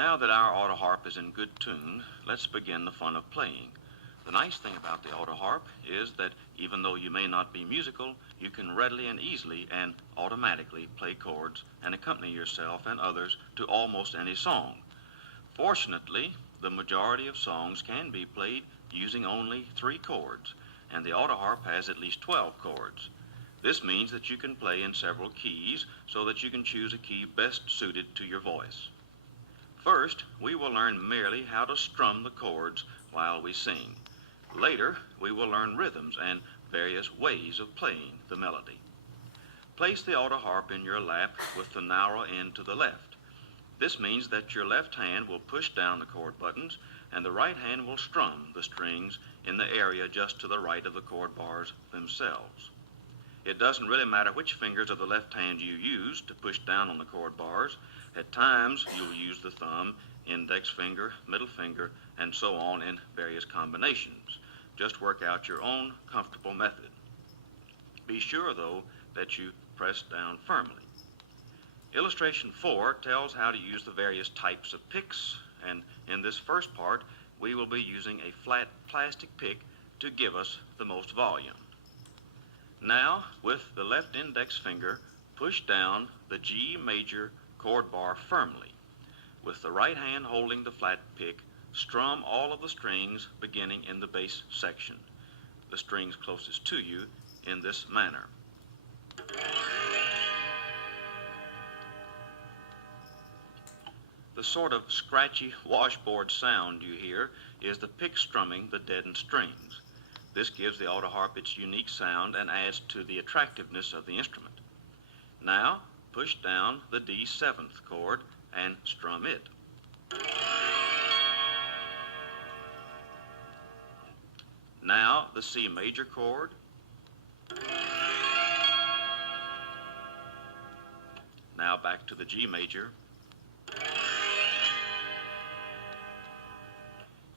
Now that our Autoharp is in good tune, let's begin the fun of playing. The nice thing about the Autoharp is that even though you may not be musical, you can readily and easily and automatically play chords and accompany yourself and others to almost any song. Fortunately, the majority of songs can be played using only 3 chords, and the Autoharp has at least 12 chords. This means that you can play in several keys so that you can choose a key best suited to your voice. First, we will learn merely how to strum the chords while we sing. Later, we will learn rhythms and various ways of playing the melody. Place the Autoharp in your lap with the narrow end to the left. This means that your left hand will push down the chord buttons and the right hand will strum the strings in the area just to the right of the chord bars themselves. It doesn't really matter which fingers of the left hand you use to push down on the chord bars. At times, you'll use the thumb, index finger, middle finger, and so on in various combinations. Just work out your own comfortable method. Be sure, though, that you press down firmly. Illustration 4 tells how to use the various types of picks, and in this first part, we will be using a flat plastic pick to give us the most volume. Now, with the left index finger, push down the G major chord bar firmly. With the right hand holding the flat pick, strum all of the strings beginning in the bass section, the strings closest to you, in this manner. The sort of scratchy washboard sound you hear is the pick strumming the deadened strings. This gives the Autoharp its unique sound and adds to the attractiveness of the instrument. Now, push down the D7th chord and strum it. Now, the C major chord. Now back to the G major.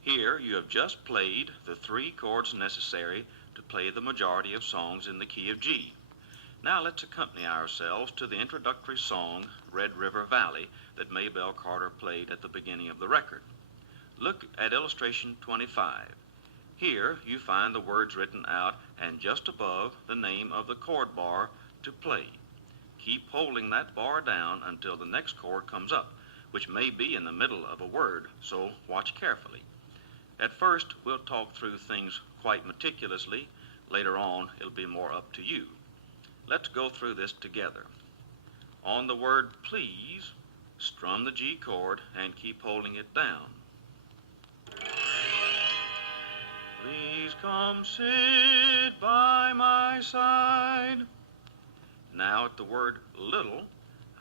Here you have just played the 3 chords necessary to play the majority of songs in the key of G. Now let's accompany ourselves to the introductory song, Red River Valley, that Maybelle Carter played at the beginning of the record. Look at illustration 25. Here you find the words written out and just above the name of the chord bar to play. Keep holding that bar down until the next chord comes up, which may be in the middle of a word, so watch carefully. At first, we'll talk through things quite meticulously. Later on, it'll be more up to you. Let's go through this together. On the word please, strum the G chord and keep holding it down. Please come sit by my side. Now at the word little,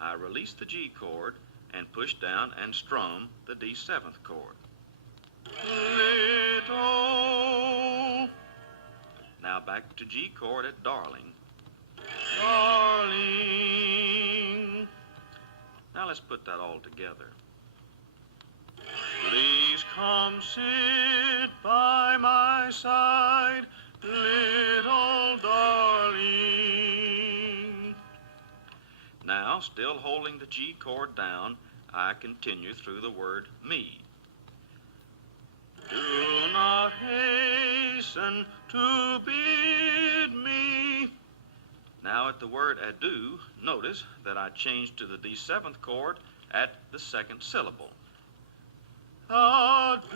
I release the G chord and push down and strum the D7th chord. Little. Now back to G chord at darling. Darling. Now let's put that all together. Please come sit by my side, little darling. Now, still holding the G chord down, I continue through the word me. Do not hasten to bid me. Now at the word adieu, notice that I change to the D7th chord at the second syllable. Adieu.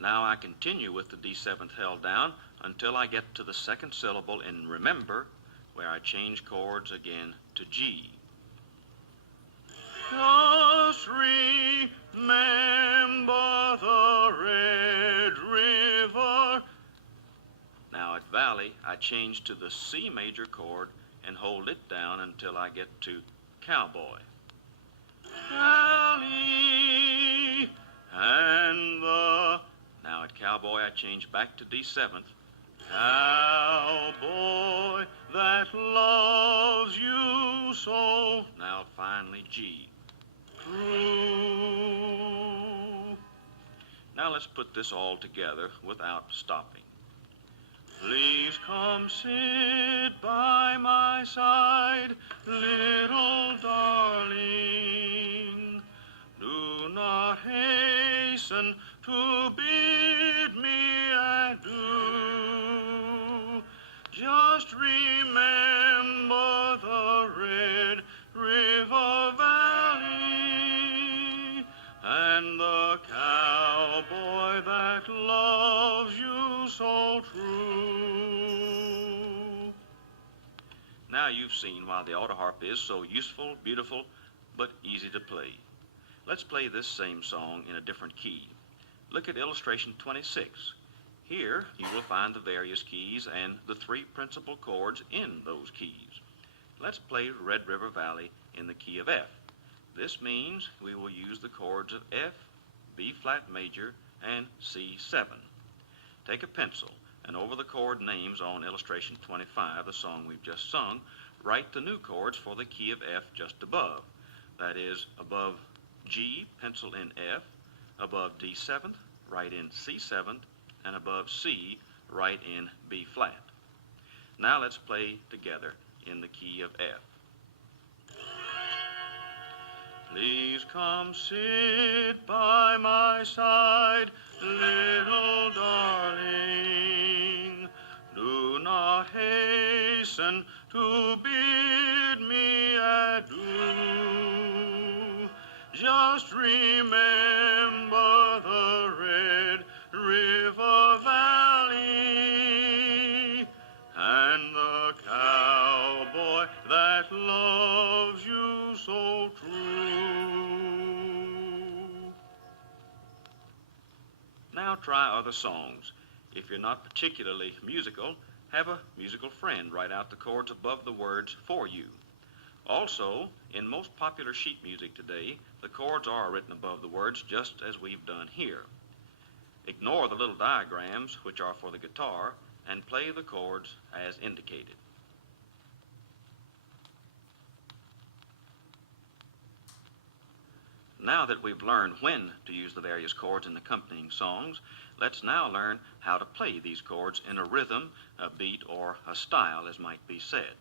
Now I continue with the D7th held down until I get to the second syllable in remember, where I change chords again to G. Just remember the Red River. Now at Valley, I change to the C major chord and hold it down until I get to Cowboy. Valley and the... Now at Cowboy, I change back to D7th. Cowboy that loves you so. Now finally G. True. Now let's put this all together without stopping. Please come sit by my side, little darling. Do not hasten to bid me adieu. Just remember the Red River Valley and the cowboy that loves you so true. Now you've seen why the Autoharp is so useful, beautiful, but easy to play. Let's play this same song in a different key. Look at illustration 26. Here you will find the various keys and the three principal chords in those keys. Let's play Red River Valley in the key of F. This means we will use the chords of F, B flat major, and C7. Take a pencil and over the chord names on illustration 25, the song we've just sung, write the new chords for the key of F just above. That is, above G, pencil in F, above D7th, write in C7th, and above C, write in B flat. Now let's play together in the key of F. Please come sit by my side, little darling. Do not hasten to bid me adieu. Just remember the Red River Valley and the cowboy that loves you so true. Now try other songs. If you're not particularly musical, have a musical friend write out the chords above the words for you. Also, in most popular sheet music today, the chords are written above the words just as we've done here. Ignore the little diagrams, which are for the guitar, and play the chords as indicated. Now that we've learned when to use the various chords in accompanying songs, let's now learn how to play these chords in a rhythm, a beat, or a style, as might be said.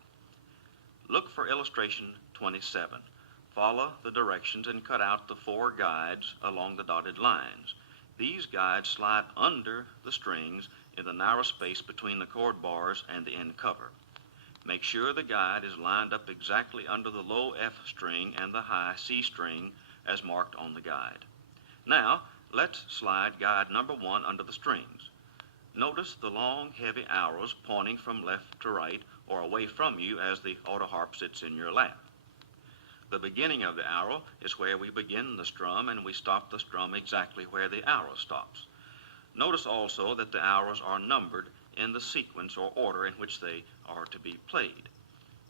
Look for illustration 27. Follow the directions and cut out the 4 guides along the dotted lines. These guides slide under the strings in the narrow space between the chord bars and the end cover. Make sure the guide is lined up exactly under the low F string and the high C string as marked on the guide. Now, let's slide guide number 1 under the strings. Notice the long, heavy arrows pointing from left to right or away from you as the Autoharp sits in your lap. The beginning of the arrow is where we begin the strum, and we stop the strum exactly where the arrow stops. Notice also that the arrows are numbered in the sequence or order in which they are to be played.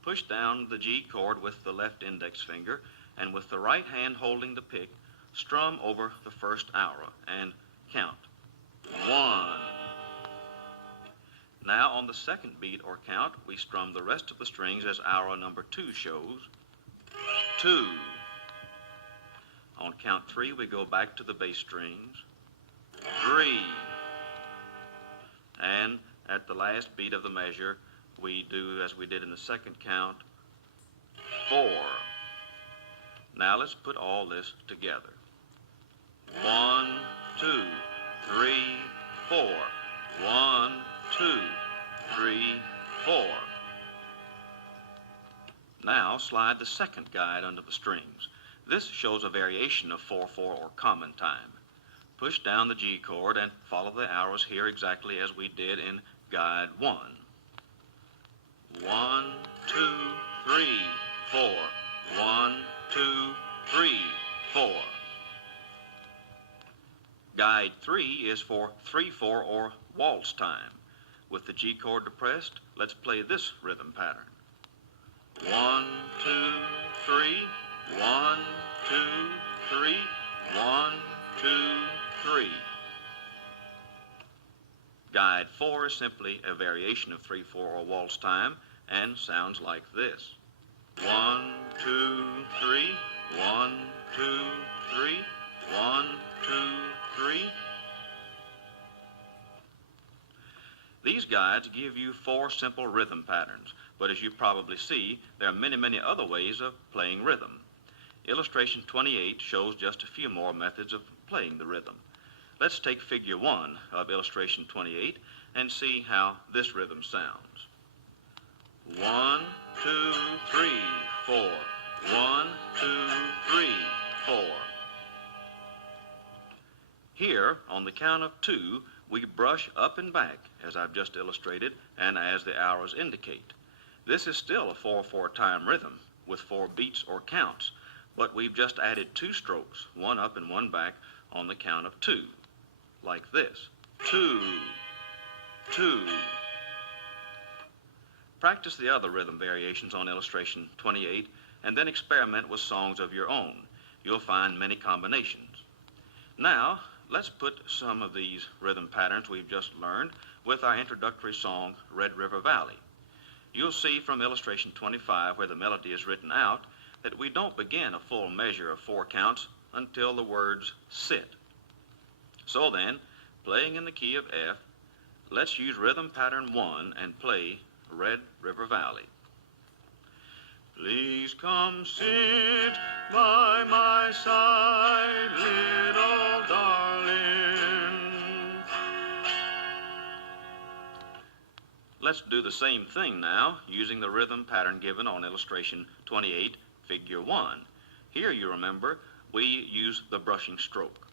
Push down the G chord with the left index finger, and with the right hand holding the pick, strum over the first arrow and count. 1. Now on the second beat or count, we strum the rest of the strings as arrow number 2 shows. 2. On count 3, we go back to the bass strings. 3. And at the last beat of the measure, we do as we did in the second count, 4. Now let's put all this together. 1, 2, 3, 4. 1, 2, 3, 4. Now slide the second guide under the strings. This shows a variation of 4/4 or common time. Push down the G chord and follow the arrows here exactly as we did in guide 1. 1, 2, 3, 4. 1, 2, 3, 4. Guide 3 is for 3/4 or waltz time. With the G chord depressed, let's play this rhythm pattern. 1, 2, 3, 1, 2, 3, 1, 2, 3. Guide 4 is simply a variation of 3/4 or waltz time and sounds like this. 1, 2, 3, 1, 2, 3, 1, 2, 3. These guides give you 4 simple rhythm patterns, but as you probably see, there are many, many other ways of playing rhythm. Illustration 28 shows just a few more methods of playing the rhythm. Let's take figure 1 of illustration 28 and see how this rhythm sounds. 1, 2, 3, 4. 1, 2, 3, 4. Here, on the count of 2, we brush up and back, as I've just illustrated, and as the arrows indicate. This is still a 4/4 time rhythm with 4 beats or counts, but we've just added 2 strokes, 1 up and 1 back, on the count of 2, like this. 2, 2. Practice the other rhythm variations on illustration 28, and then experiment with songs of your own. You'll find many combinations. Now, let's put some of these rhythm patterns we've just learned with our introductory song, Red River Valley. You'll see from illustration 25, where the melody is written out, that we don't begin a full measure of 4 counts until the words sit. So then, playing in the key of F, let's use rhythm pattern 1 and play Red River Valley. Please come sit by my side, little darling. Let's do the same thing now, using the rhythm pattern given on illustration 28, figure 1. Here, you remember, we use the brushing stroke.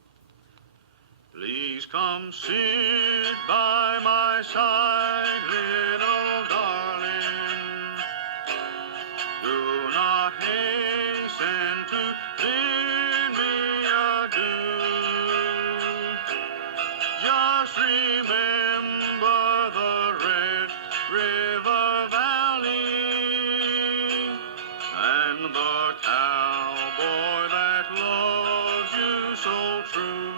Please come sit by my side, little darling. Do not hasten to bid me adieu. Just remember the Red River Valley and the cowboy that loves you so true.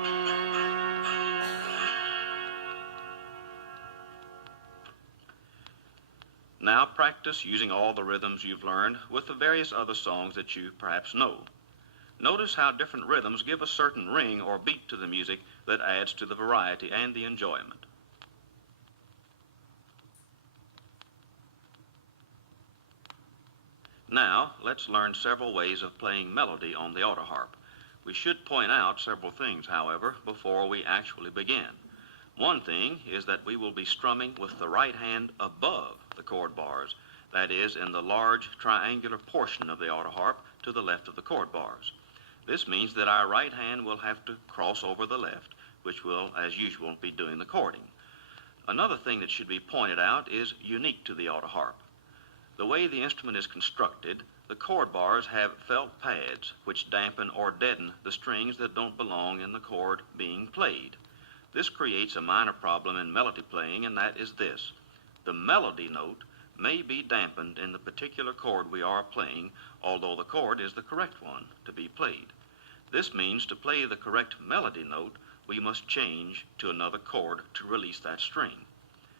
Now practice using all the rhythms you've learned with the various other songs that you perhaps know. Notice how different rhythms give a certain ring or beat to the music that adds to the variety and the enjoyment. Now, let's learn several ways of playing melody on the Autoharp. We should point out several things, however, before we actually begin. One thing is that we will be strumming with the right hand above the chord bars, that is, in the large triangular portion of the Autoharp to the left of the chord bars. This means that our right hand will have to cross over the left, which will, as usual, be doing the chording. Another thing that should be pointed out is unique to the Autoharp. The way the instrument is constructed, the chord bars have felt pads which dampen or deaden the strings that don't belong in the chord being played. This creates a minor problem in melody playing, and that is this. The melody note may be dampened in the particular chord we are playing, although the chord is the correct one to be played. This means to play the correct melody note, we must change to another chord to release that string.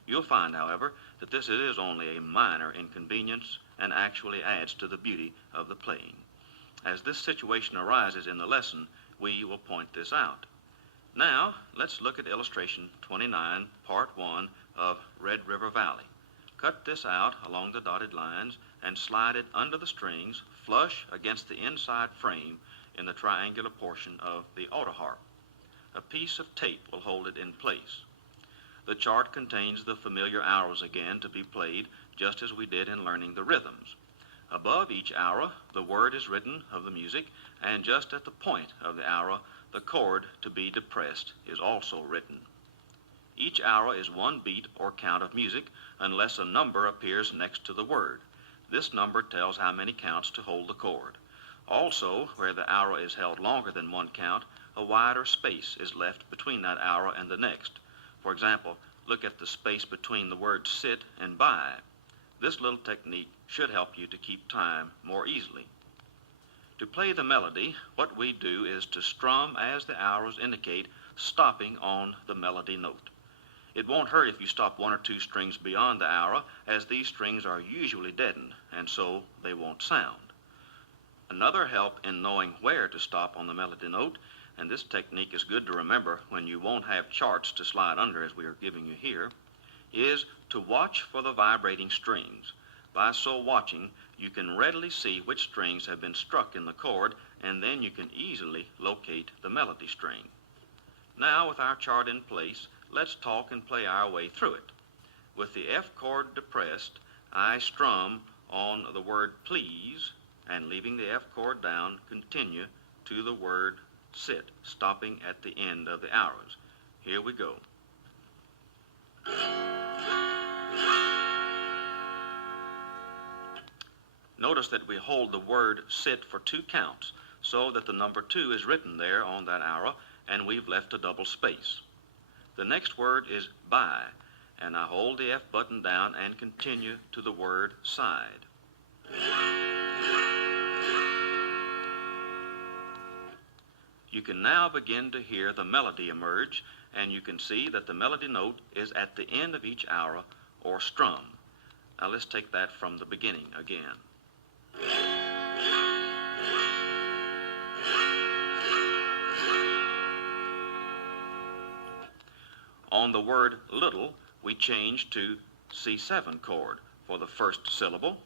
You'll find, however, that this is only a minor inconvenience and actually adds to the beauty of the playing. As this situation arises in the lesson, we will point this out. Now, let's look at illustration 29, part 1 of Red River Valley. Cut this out along the dotted lines and slide it under the strings flush against the inside frame in the triangular portion of the Autoharp. A piece of tape will hold it in place. The chart contains the familiar arrows again to be played just as we did in learning the rhythms. Above each arrow, the word is written of the music, and just at the point of the arrow, the chord to be depressed is also written. Each arrow is 1 beat or count of music unless a number appears next to the word. This number tells how many counts to hold the chord. Also, where the arrow is held longer than 1 count, a wider space is left between that arrow and the next. For example, look at the space between the words sit and by. This little technique should help you to keep time more easily. To play the melody, what we do is to strum as the arrows indicate, stopping on the melody note. It won't hurt if you stop 1 or 2 strings beyond the arrow, as these strings are usually deadened, and so they won't sound. Another help in knowing where to stop on the melody note, and this technique is good to remember when you won't have charts to slide under as we are giving you here, is to watch for the vibrating strings. By so watching, you can readily see which strings have been struck in the chord, and then you can easily locate the melody string. Now, with our chart in place, let's talk and play our way through it. With the F chord depressed, I strum on the word please, and leaving the F chord down, continue to the word sit, stopping at the end of the arrows. Here we go. Notice that we hold the word sit for 2 counts, so that the number 2 is written there on that arrow, and we've left a double space. The next word is by, and I hold the F button down and continue to the word side. You can now begin to hear the melody emerge, and you can see that the melody note is at the end of each arrow or strum. Now let's take that from the beginning again. On the word little, we change to C7 chord for the first syllable.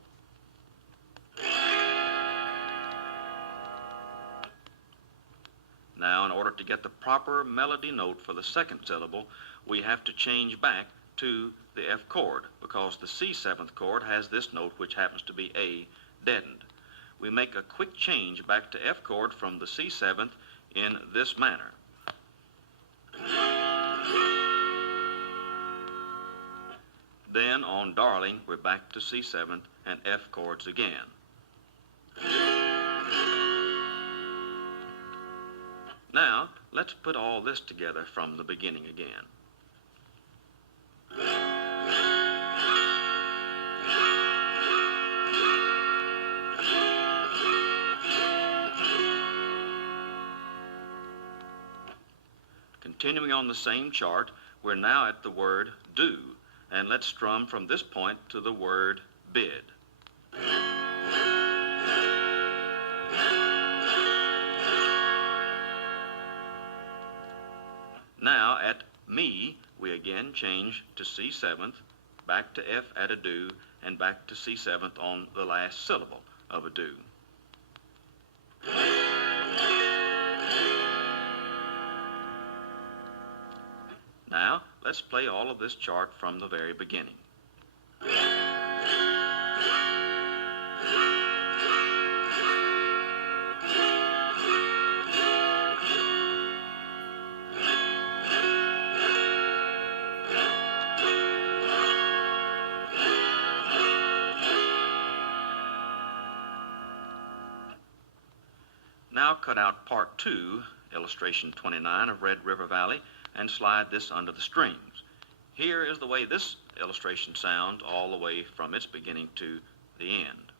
Now, in order to get the proper melody note for the second syllable, we have to change back to the F chord, because the C7th chord has this note, which happens to be A deadened. We make a quick change back to F chord from the C7th in this manner. Then on Darling, we're back to C7th and F chords again. Now, let's put all this together from the beginning again. Continuing on the same chart, we're now at the word do, and let's strum from this point to the word bid. Now at me, we again change to C7th, back to F at a do, and back to C7th on the last syllable of a do. Now, let's play all of this chart from the very beginning. Now cut out part 2, illustration 29 of Red River Valley, and slide this under the strings. Here is the way this illustration sounds all the way from its beginning to the end.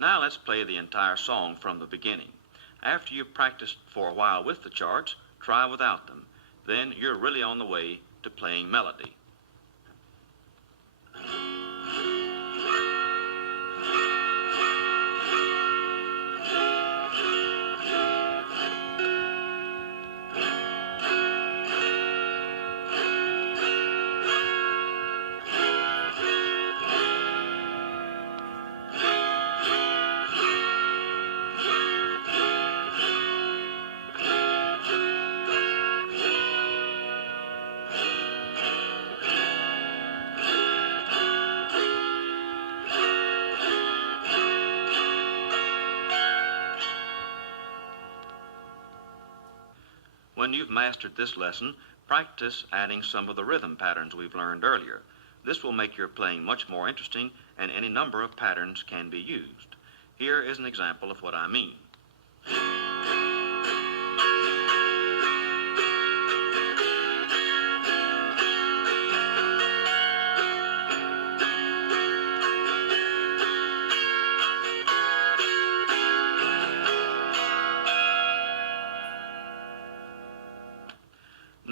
Now let's play the entire song from the beginning. After you've practiced for a while with the charts, try without them. Then you're really on the way to playing melody. When you've mastered this lesson, practice adding some of the rhythm patterns we've learned earlier. This will make your playing much more interesting, and any number of patterns can be used. Here is an example of what I mean.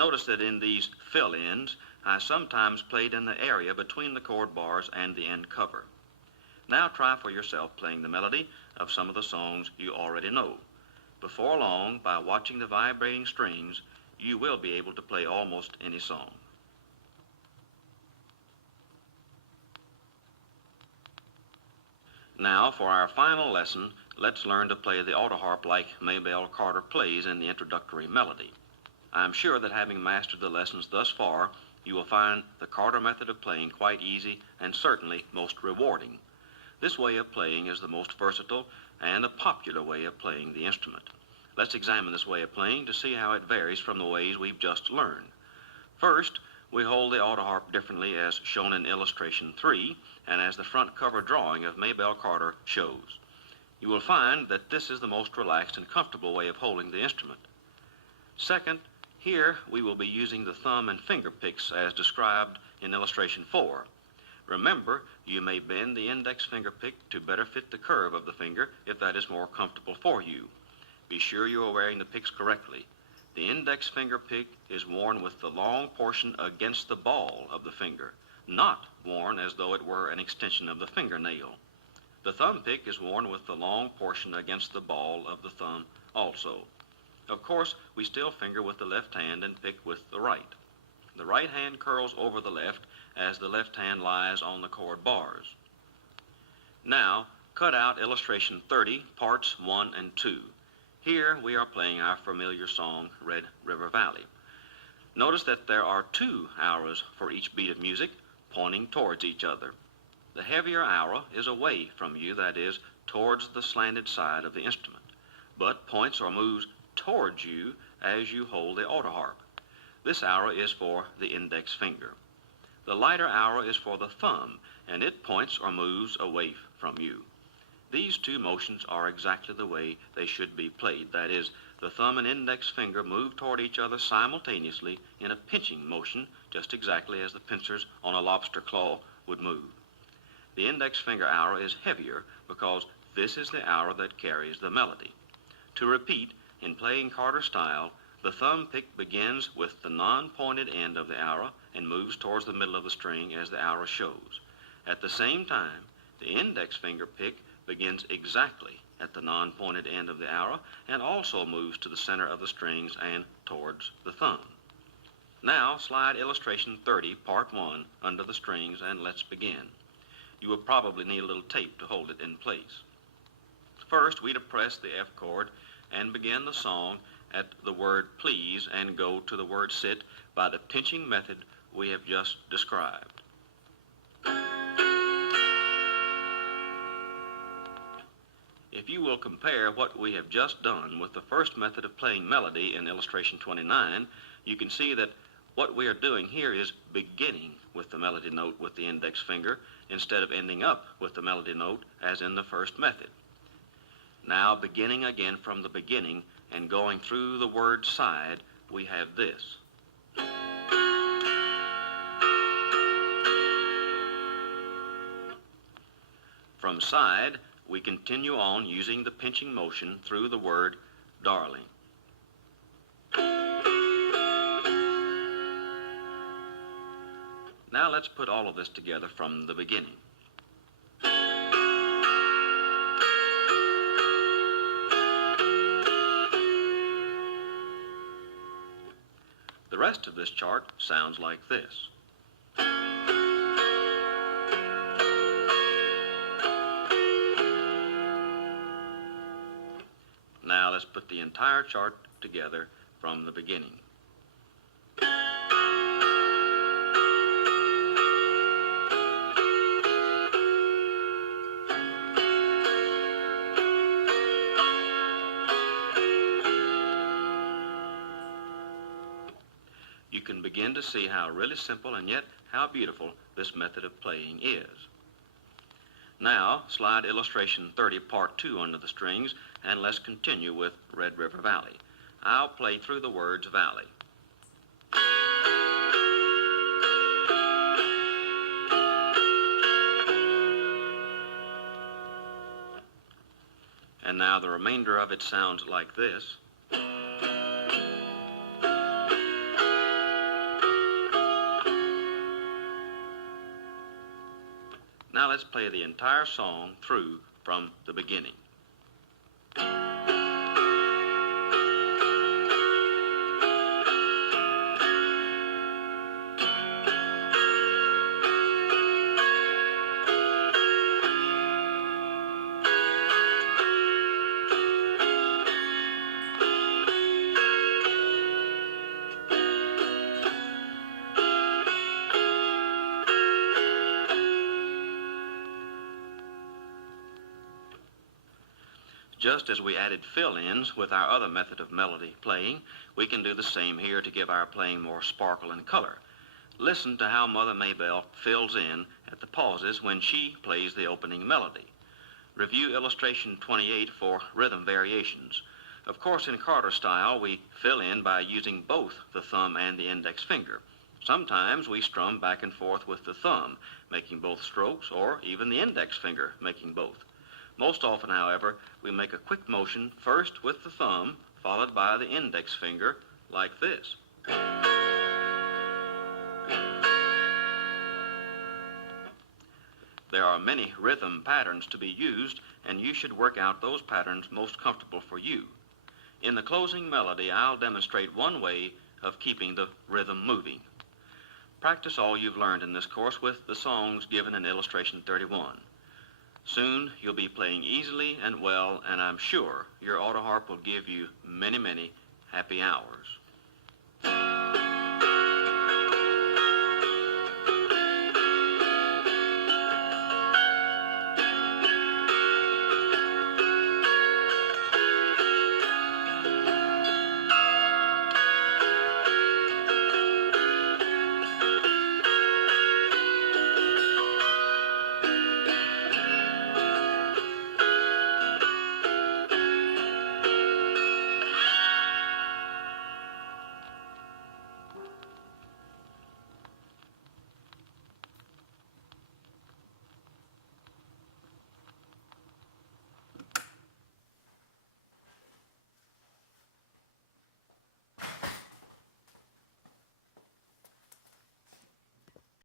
Notice that in these fill-ins, I sometimes played in the area between the chord bars and the end cover. Now try for yourself playing the melody of some of the songs you already know. Before long, by watching the vibrating strings, you will be able to play almost any song. Now, for our final lesson, let's learn to play the autoharp like Maybelle Carter plays in the introductory melody. I'm sure that having mastered the lessons thus far, you will find the Carter method of playing quite easy and certainly most rewarding. This way of playing is the most versatile and the popular way of playing the instrument. Let's examine this way of playing to see how it varies from the ways we've just learned. First, we hold the autoharp differently as shown in illustration 3 and as the front cover drawing of Maybelle Carter shows. You will find that this is the most relaxed and comfortable way of holding the instrument. Second, here we will be using the thumb and finger picks as described in illustration 4. Remember, you may bend the index finger pick to better fit the curve of the finger if that is more comfortable for you. Be sure you are wearing the picks correctly. The index finger pick is worn with the long portion against the ball of the finger, not worn as though it were an extension of the fingernail. The thumb pick is worn with the long portion against the ball of the thumb also. Of course, we still finger with the left hand and pick with the right. The right hand curls over the left as the left hand lies on the chord bars. Now, cut out illustration 30, parts 1 and 2. Here we are playing our familiar song, Red River Valley. Notice that there are 2 arrows for each beat of music pointing towards each other. The heavier arrow is away from you, that is, towards the slanted side of the instrument, but points or moves towards you as you hold the autoharp. This arrow is for the index finger. The lighter arrow is for the thumb, and it points or moves away from you. These 2 motions are exactly the way they should be played. That is, the thumb and index finger move toward each other simultaneously in a pinching motion, just exactly as the pincers on a lobster claw would move. The index finger arrow is heavier because this is the arrow that carries the melody. To repeat, in playing Carter style, the thumb pick begins with the non-pointed end of the arrow and moves towards the middle of the string as the arrow shows. At the same time, the index finger pick begins exactly at the non-pointed end of the arrow and also moves to the center of the strings and towards the thumb. Now slide illustration 30, part 1, under the strings and let's begin. You will probably need a little tape to hold it in place. First, we depress the F chord and begin the song at the word please and go to the word sit by the pinching method we have just described. If you will compare what we have just done with the first method of playing melody in illustration 29, you can see that what we are doing here is beginning with the melody note with the index finger instead of ending up with the melody note as in the first method. Now, beginning again from the beginning and going through the word side, we have this. From side, we continue on using the pinching motion through the word darling. Now let's put all of this together from the beginning. The rest of this chart sounds like this. Now let's put the entire chart together from the beginning. You can begin to see how really simple and yet how beautiful this method of playing is. Now, slide illustration 30, part 2 under the strings, and let's continue with Red River Valley. I'll play through the words valley. And now the remainder of it sounds like this. Now let's play the entire song through from the beginning. Just as we added fill-ins with our other method of melody playing, we can do the same here to give our playing more sparkle and color. Listen to how Mother Maybelle fills in at the pauses when she plays the opening melody. Review illustration 28 for rhythm variations. Of course, in Carter style, we fill in by using both the thumb and the index finger. Sometimes we strum back and forth with the thumb, making both strokes, or even the index finger, making both. Most often, however, we make a quick motion first with the thumb, followed by the index finger, like this. There are many rhythm patterns to be used, and you should work out those patterns most comfortable for you. In the closing melody, I'll demonstrate one way of keeping the rhythm moving. Practice all you've learned in this course with the songs given in illustration 31. Soon you'll be playing easily and well, and I'm sure your Autoharp will give you many, many happy hours.